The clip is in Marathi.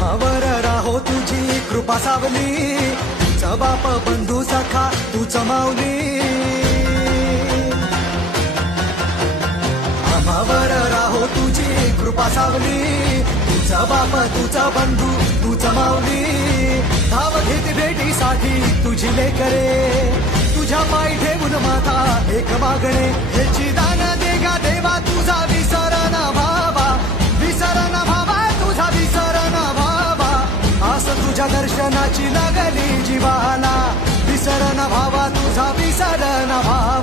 आम्हावर राहो तुझी कृपा सावली, तुझा बाप बंधू सखा तूच माऊली. आम्हावर राहो तुझी कृपा सावली, तुझा बाप तुझा बंधू तूच माऊली. धाव घेत भेटीसाठी तुझी लेकरे, तुझ्या पायी ठेवून माता एक मागणे. ह्याची दान देगा देवा तुझा विसर न भावा, विसर न भावा तुझा विसर न भावा. आस तुझ्या दर्शनाची लागली जीवाला, विसर न भावा तुझा विसर न भावा.